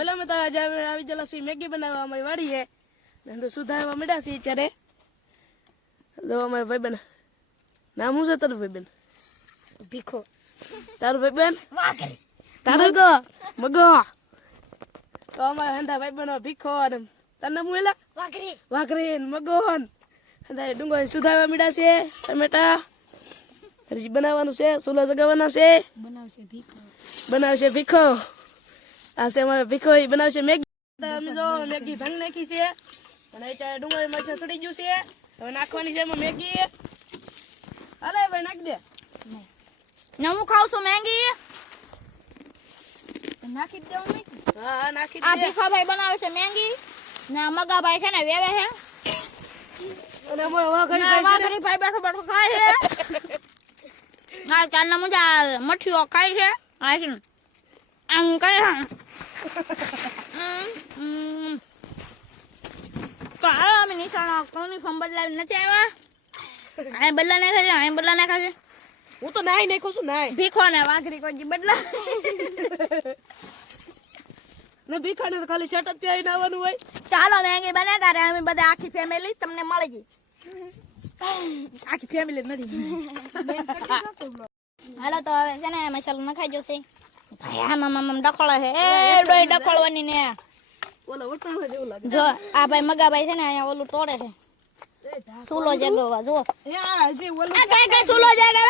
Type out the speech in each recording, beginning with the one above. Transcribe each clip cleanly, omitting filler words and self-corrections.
hello मैं तो आज આવી જલા સી મેગી બનાવવા અમારી વાડી હે ને તો સુધારવા મળ્યા છે ચારે જો અમાર ભાઈબંધ નામ શું છે તારું ભાઈબંધ ભીખો તારું ભાઈબંધ વાઘરી તારું મગો તો અમાર હંડા ભાઈબંધ ભીખો અને તારું નામ એલા વાઘરી વાઘરી મગોન હંડા ડુંગર સુધારવા મળ્યા છે ટમેટા હજી બનાવવાનું છે સુલો જગાવવાનો છે બનાવશે ભીખો આ છે અમારે ભીખો બનાવશે મેગી અમે જો મેગી ભંગ નાખી છે અને અત્યારે ડુંગળી મરચાં સડી ગયું છે હવે નાખવાની છે એમાં મેગી હાલે ભાઈ નાખ દે હું ખાઉં છું મેગી નાખી દેવું નહીં હા નાખી આ દે ભીખો ભાઈ બનાવે છે મેગી ને મગા ભાઈ છે ને વેવે છે અને અમારો વાઘરી ને વાઘરી ભાઈ બેઠો બેઠો ખાય છે આ ચારના મુજા મઠીઓ ખાય છે આ છે આમ કરે તો હાલો અમે નિશાળો કોની ફોર્મ બદલાવી નથી આવ્યા અહીં બદલા નાખે છે અહીં બદલા નાખે છે હું તો નાઈ નાખું છું નાઈ ભીખો ને વાઘરી કોઈ બદલા ને ભીખાને તો ખાલી શર્ટ જ પહેરીને આવવાનું હોય ચાલો મેગી બને તારે અમે બધા આખી ફેમિલી તમને મળી ગઈ આખી ફેમિલી નથી હાલો તો હવે છે ને મસાલો નખાઈ જશે ભાઈ આમ ડખોળે છે એ ડોઈ ડખોળવાની ને ઓલા વટાણા જેવું લાગે જો આ ભાઈ મગાભાઈ છે ને અહીંયા ઓલું તોડે છે સુલો જગવા જો કઈ સુલો જગવા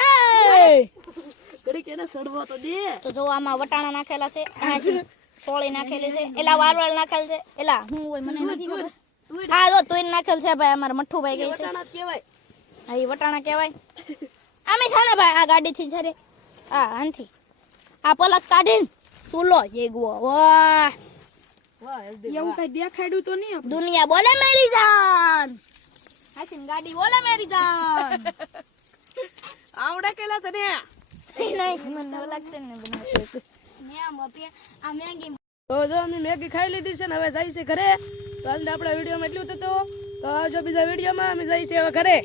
ઘડી કેને સડવા તો દે તો જો આમાં વટાણા નાખેલા છે અહીંયા સોળી નાખેલી છે એલા વારવાળ નાખેલ છે એલા હું હોય મને નથી ખબર હા જો તુઈ નાખેલ છે ભાઈ અમાર મઠ્ઠું ભાઈ ગઈ છે વટાણા કહેવાય હા એ વટાણા કહેવાય અમે છે ને ભાઈ આ ગાડીથી છે રે આ આનથી આ પલક કાઢીને સુલો જેગવો વાહ વાહ એવું કઈ દેખાડ્યું તો નહીં દુનિયા બોલે મેરી જાન હાસીન ગાડી બોલે મેરી જાન આવડે કેલા તને નહીં મને લાગતે ને બનાવતો આ મેગી તો જો અમે મેગી ખાઈ લીધી છે ને હવે જાય છે ઘરે તો આજના આપણા વિડીયોમાં એટલું હતું તો આવજો બીજા વિડીયોમાં અમે જાય છે હવે ઘરે